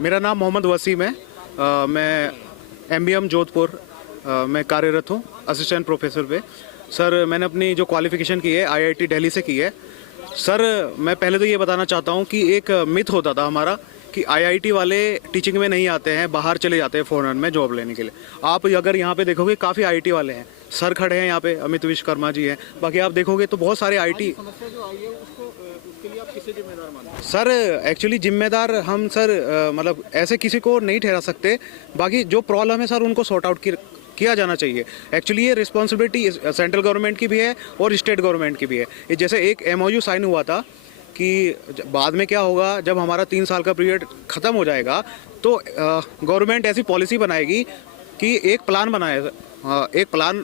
मेरा नाम मोहम्मद वसीम है। मैं एमबीएम जोधपुर में कार्यरत हूँ, असिस्टेंट प्रोफेसर पे। सर मैंने अपनी जो क्वालिफिकेशन की है आईआईटी दिल्ली से की है। सर मैं पहले तो ये बताना चाहता हूँ कि एक मिथ होता था हमारा कि आईआईटी वाले टीचिंग में नहीं आते हैं, बाहर चले जाते हैं फॉरेन में जॉब लेने के लिए। आप अगर यहाँ पे देखोगे काफ़ी आईआईटी वाले हैं, सर खड़े हैं यहाँ पे, अमित विश्वकर्मा जी हैं, बाकी आप देखोगे तो बहुत सारे आईटी। समस्या जो आई है उसके लिए आप किसे जिम्मेदार मानते हैं? सर एक्चुअली जिम्मेदार हम सर मतलब ऐसे किसी को नहीं ठहरा सकते। बाकी जो प्रॉब्लम है सर उनको सॉर्ट आउट किया जाना चाहिए। एक्चुअली ये रिस्पॉन्सिबिलिटी सेंट्रल गवर्नमेंट की भी है और स्टेट गवर्नमेंट की भी है। ये जैसे एक एमओयू साइन हुआ था कि बाद में क्या होगा, जब हमारा 3 साल का पीरियड ख़त्म हो जाएगा तो गवर्नमेंट ऐसी पॉलिसी बनाएगी कि एक प्लान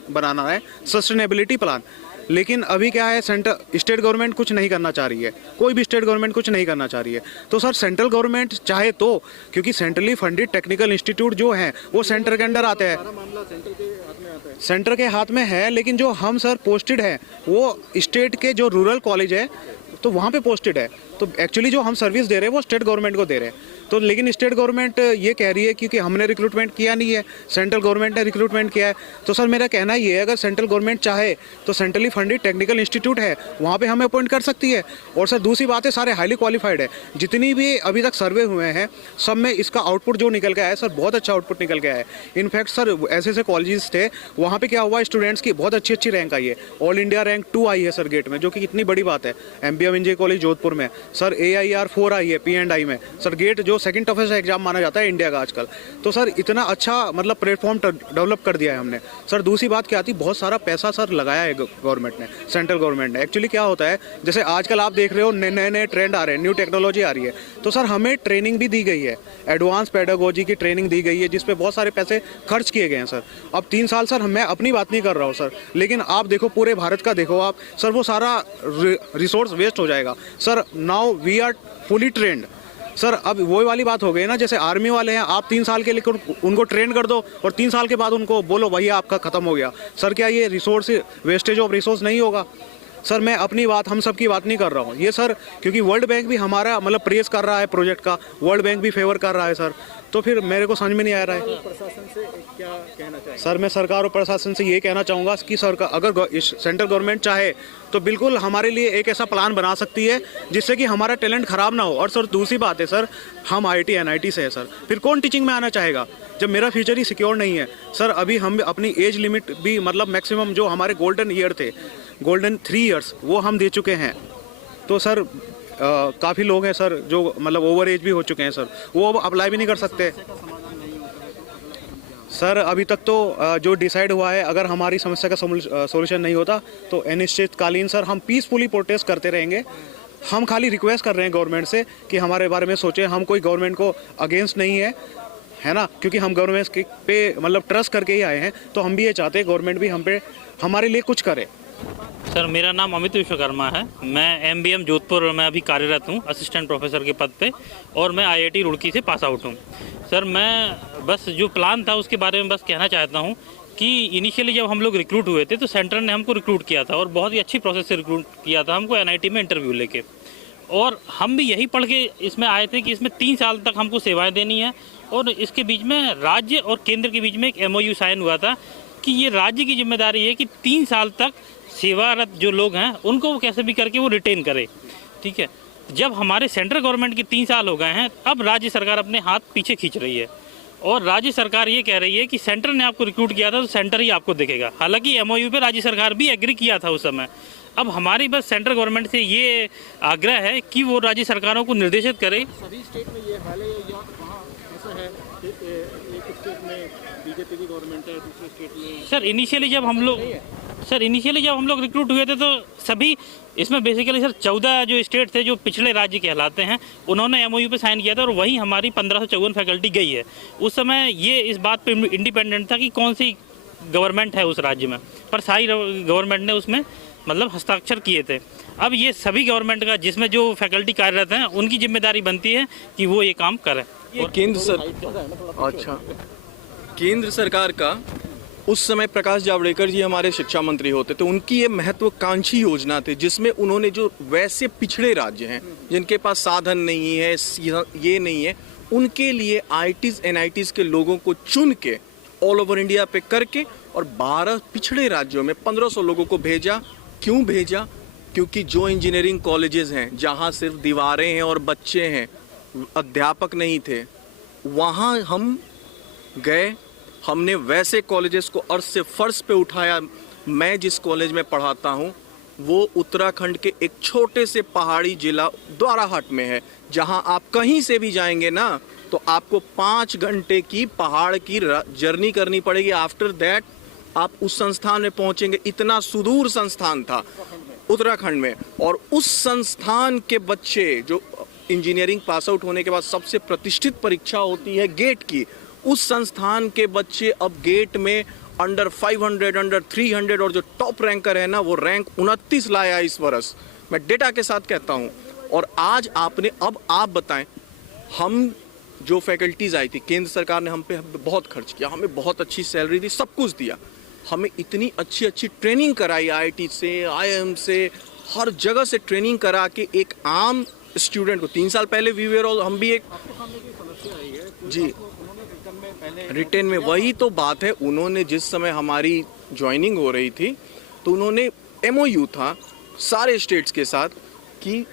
बनाना है, सस्टेनेबिलिटी प्लान। लेकिन अभी क्या है, स्टेट गवर्नमेंट कुछ नहीं करना चाह रही है, कोई भी स्टेट गवर्नमेंट कुछ नहीं करना चाह रही है। तो सर सेंट्रल गवर्नमेंट चाहे तो, क्योंकि सेंट्रली फंडेड टेक्निकल इंस्टीट्यूट जो हैं वो सेंटर के अंडर आते हैं, सारा मामला सेंट्रल के हाथ में आता है। सेंटर के हाथ में है। लेकिन जो हम सर पोस्टेड हैं वो स्टेट के जो रूरल कॉलेज है तो वहाँ पे पोस्टेड है। तो एक्चुअली जो हम सर्विस दे रहे हैं वो स्टेट गवर्नमेंट को दे रहे हैं। तो लेकिन स्टेट गवर्नमेंट ये कह रही है क्योंकि हमने रिक्रूटमेंट किया नहीं है, सेंट्रल गवर्नमेंट ने रिक्रूटमेंट किया है। तो सर मेरा कहना ये है, अगर सेंट्रल गवर्नमेंट चाहे तो सेंट्रली फंडेड टेक्निकल इंस्टीट्यूट है वहाँ पे हमें अपॉइंट कर सकती है। और सर दूसरी बात है, सारे हाईली क्वालिफाइड है। जितनी भी अभी तक सर्वे हुए हैं सब में इसका आउटपुट जो निकल के आया है सर, बहुत अच्छा आउटपुट निकल के आया है। इनफैक्ट सर ऐसे ऐसे कॉलेजेस थे वहाँ पे क्या हुआ, स्टूडेंट्स की बहुत अच्छी रैंक आई है। ऑल इंडिया रैंक 2 आई है सर गेट में, जो कि इतनी बड़ी बात है। एमबीएम इंजीनियरिंग कॉलेज जोधपुर में सर AIR 4 आई है P&I में सर, गेट जो सेकंड टफेस्ट एग्जाम माना जाता है इंडिया का आजकल। तो सर इतना अच्छा मतलब प्लेटफॉर्म डेवलप कर दिया है हमने। सर दूसरी बात क्या आती, बहुत सारा पैसा सर लगाया है गवर्नमेंट ने, सेंट्रल गवर्नमेंट ने। एक्चुअली क्या होता है, जैसे आजकल आप देख रहे हो नए ट्रेंड आ रहे हैं, न्यू टेक्नोलॉजी आ रही है। तो सर हमें ट्रेनिंग भी दी गई है, एडवांस पेडागोजी की ट्रेनिंग दी गई है, जिसपे बहुत सारे पैसे खर्च किए गए हैं सर। अब 3 साल सर मैं अपनी बात नहीं कर रहा हूँ सर, लेकिन आप देखो पूरे भारत का देखो आप सर, वो सारा रिसोर्स वेस्ट हो जाएगा sir. Now we are fully trained sir. अब वही वाली बात हो गई ना, जैसे आर्मी वाले हैं, आप 3 साल के लिए उनको ट्रेन कर दो और 3 साल के बाद उनको बोलो भैया आपका खत्म हो गया। सर क्या ये रिसोर्स वेस्टेज ऑफ रिसोर्स नहीं होगा? सर मैं अपनी बात, हम सब की बात नहीं कर रहा हूँ ये सर, क्योंकि वर्ल्ड बैंक भी हमारा मतलब प्रेस कर रहा है प्रोजेक्ट का, वर्ल्ड बैंक भी फेवर कर रहा है सर। तो फिर मेरे को समझ में नहीं आ रहा है। प्रशासन से क्या कहना चाहिए? सर मैं सरकार और प्रशासन से ये कहना चाहूँगा कि सरकार अगर सेंट्रल गवर्नमेंट चाहे तो बिल्कुल हमारे लिए एक ऐसा प्लान बना सकती है जिससे कि हमारा टैलेंट खराब ना हो। और सर दूसरी बात है सर, हम IIT NIT से है सर, फिर कौन टीचिंग में आना चाहेगा जब मेरा फ्यूचर ही सिक्योर नहीं है सर। अभी हम अपनी एज लिमिट भी मतलब मैक्सिमम जो हमारे गोल्डन ईयर थे, गोल्डन 3 इयर्स, वो हम दे चुके हैं। तो सर काफ़ी लोग हैं सर जो मतलब ओवर एज भी हो चुके हैं सर, वो अब अप्लाई भी नहीं कर सकते सर। अभी तक तो जो डिसाइड हुआ है, अगर हमारी समस्या का सोल्यूशन नहीं होता तो अनिश्चितकालीन सर हम पीसफुली प्रोटेस्ट करते रहेंगे। हम खाली रिक्वेस्ट कर रहे हैं गवर्नमेंट से कि हमारे बारे में सोचें। हम कोई गवर्नमेंट को अगेंस्ट नहीं है ना, क्योंकि हम गवर्नमेंट पे मतलब ट्रस्ट करके ही आए हैं। तो हम भी ये चाहते हैं गवर्नमेंट भी हम पे हमारे लिए कुछ करे। सर मेरा नाम अमित विश्वकर्मा है, मैं एमबीएम जोधपुर में अभी कार्यरत हूँ असिस्टेंट प्रोफेसर के पद पे, और मैं IIT रुड़की से पास आउट हूँ। सर मैं बस जो प्लान था उसके बारे में बस कहना चाहता हूँ कि इनिशियली जब हम लोग रिक्रूट हुए थे तो सेंटर ने हमको रिक्रूट किया था और बहुत ही अच्छी प्रोसेस से रिक्रूट किया था हमको NIT में इंटरव्यू लेके। और हम भी यही पढ़ के इसमें आए थे कि इसमें 3 साल तक हमको सेवाएँ देनी है। और इसके बीच में राज्य और केंद्र के बीच में एक MOU साइन हुआ था कि ये राज्य की जिम्मेदारी है कि 3 साल तक सेवारत जो लोग हैं उनको वो कैसे भी करके वो रिटेन करे, ठीक है। जब हमारे सेंट्रल गवर्नमेंट के 3 साल हो गए हैं, अब राज्य सरकार अपने हाथ पीछे खींच रही है और राज्य सरकार ये कह रही है कि सेंटर ने आपको रिक्रूट किया था तो सेंटर ही आपको देखेगा। हालांकि MOU पे राज्य सरकार भी एग्री किया था उस समय। अब हमारी बस सेंट्रल गवर्नमेंट से ये आग्रह है कि वो राज्य सरकारों को निर्देशित करे। सभी स्टेट में ये हाल है या वहाँ ऐसा है कि एक स्टेट में बीजेपी की गवर्नमेंट है, दूसरे स्टेट में? सर इनिशियली जब हम लोग रिक्रूट हुए थे तो सभी इसमें बेसिकली सर 14 जो स्टेट थे जो पिछले राज्य कहलाते हैं, उन्होंने MOU पे साइन किया था और वही हमारी 1554 फैकल्टी गई है। उस समय ये इस बात पे इंडिपेंडेंट था कि कौन सी गवर्नमेंट है उस राज्य में, पर सारी गवर्नमेंट ने उसमें मतलब हस्ताक्षर किए थे। अब ये सभी गवर्नमेंट का जिसमें जो फैकल्टी कार्यरत हैं उनकी जिम्मेदारी बनती है कि वो ये काम करें। ये केंद्र सरकार का उस समय प्रकाश जावड़ेकर जी हमारे शिक्षा मंत्री होते थे, उनकी ये महत्वाकांक्षी योजना थी जिसमें उन्होंने जो वैसे पिछड़े राज्य हैं जिनके पास साधन नहीं है, ये नहीं है, उनके लिए IITs NITs के लोगों को चुन के ऑल ओवर इंडिया पे करके और 12 पिछड़े राज्यों में 1500 लोगों को भेजा। क्यों भेजा? क्योंकि जो इंजीनियरिंग कॉलेजेस हैं जहाँ सिर्फ दीवारें हैं और बच्चे हैं, अध्यापक नहीं थे, वहाँ हम गए। हमने वैसे कॉलेजेस को अर्श से फर्श पे उठाया। मैं जिस कॉलेज में पढ़ाता हूँ वो उत्तराखंड के एक छोटे से पहाड़ी जिला द्वाराहाट में है, जहाँ आप कहीं से भी जाएंगे ना तो आपको 5 घंटे की पहाड़ की जर्नी करनी पड़ेगी। आफ्टर दैट आप उस संस्थान में पहुंचेंगे। इतना सुदूर संस्थान था उत्तराखंड में। और उस संस्थान के बच्चे जो इंजीनियरिंग पास आउट होने के बाद सबसे प्रतिष्ठित परीक्षा होती है गेट की, उस संस्थान के बच्चे अब गेट में अंडर 500, अंडर 300 और जो टॉप रैंकर है ना वो रैंक 29 लाया इस वर्ष। मैं डेटा के साथ कहता हूँ। और आज आपने, अब आप बताएं, हम जो फैकल्टीज़ आई थी, केंद्र सरकार ने हम पे बहुत खर्च किया, हमें बहुत अच्छी सैलरी दी, सब कुछ दिया, हमें इतनी अच्छी अच्छी ट्रेनिंग कराई IIT से, IIM से, हर जगह से ट्रेनिंग करा के एक आम स्टूडेंट को 3 साल पहले हम भी एक जी रिटेन में, वही तो बात है। उन्होंने जिस समय हमारी ज्वाइनिंग हो रही थी तो उन्होंने MOU था सारे स्टेट्स के साथ कि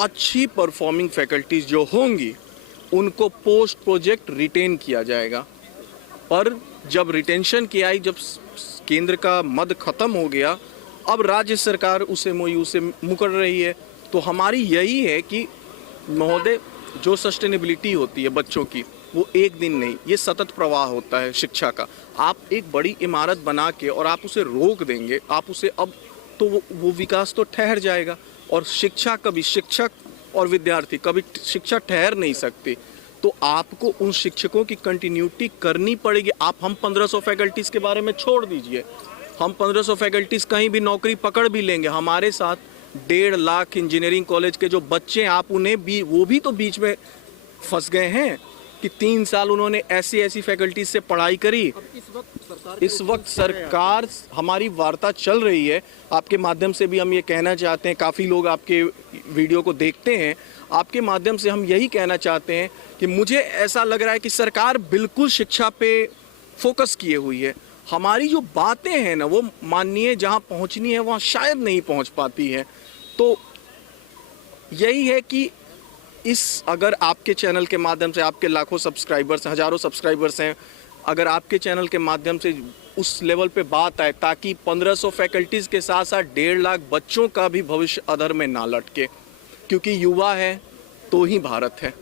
अच्छी परफॉर्मिंग फैकल्टीज जो होंगी उनको पोस्ट प्रोजेक्ट रिटेन किया जाएगा। पर जब रिटेंशन की आई, जब केंद्र का मद खत्म हो गया, अब राज्य सरकार उस MOU से मुकर रही है। तो हमारी यही है कि महोदय, जो सस्टेनेबिलिटी होती है बच्चों की वो एक दिन नहीं, ये सतत प्रवाह होता है शिक्षा का। आप एक बड़ी इमारत बना के और आप उसे रोक देंगे, आप उसे अब तो वो विकास तो ठहर जाएगा। और शिक्षा कभी, शिक्षक और विद्यार्थी कभी शिक्षा ठहर नहीं सकती। तो आपको उन शिक्षकों की कंटिन्यूटी करनी पड़ेगी। हम 1500 फैकल्टीज़ के बारे में छोड़ दीजिए, हम 1500 फैकल्टीज़ कहीं भी नौकरी पकड़ भी लेंगे, हमारे साथ 1.5 लाख इंजीनियरिंग कॉलेज के जो बच्चे, आप उन्हें भी, वो भी तो बीच में फंस गए हैं कि 3 साल उन्होंने ऐसी फैकल्टीज से पढ़ाई करी। इस वक्त सरकार, हमारी वार्ता चल रही है, आपके माध्यम से भी हम ये कहना चाहते हैं, काफ़ी लोग आपके वीडियो को देखते हैं, आपके माध्यम से हम यही कहना चाहते हैं कि मुझे ऐसा लग रहा है कि सरकार बिल्कुल शिक्षा पे फोकस किए हुई है। हमारी जो बातें हैं ना वो माननीय जहाँ पहुँचनी है वहाँ शायद नहीं पहुँच पाती है। तो यही है कि अगर आपके चैनल के माध्यम से, आपके लाखों सब्सक्राइबर्स, हज़ारों सब्सक्राइबर्स हैं, अगर आपके चैनल के माध्यम से उस लेवल पे बात आए ताकि 1500 फैकल्टीज़ के साथ साथ 1.5 लाख बच्चों का भी भविष्य अधर में ना लटके, क्योंकि युवा है तो ही भारत है।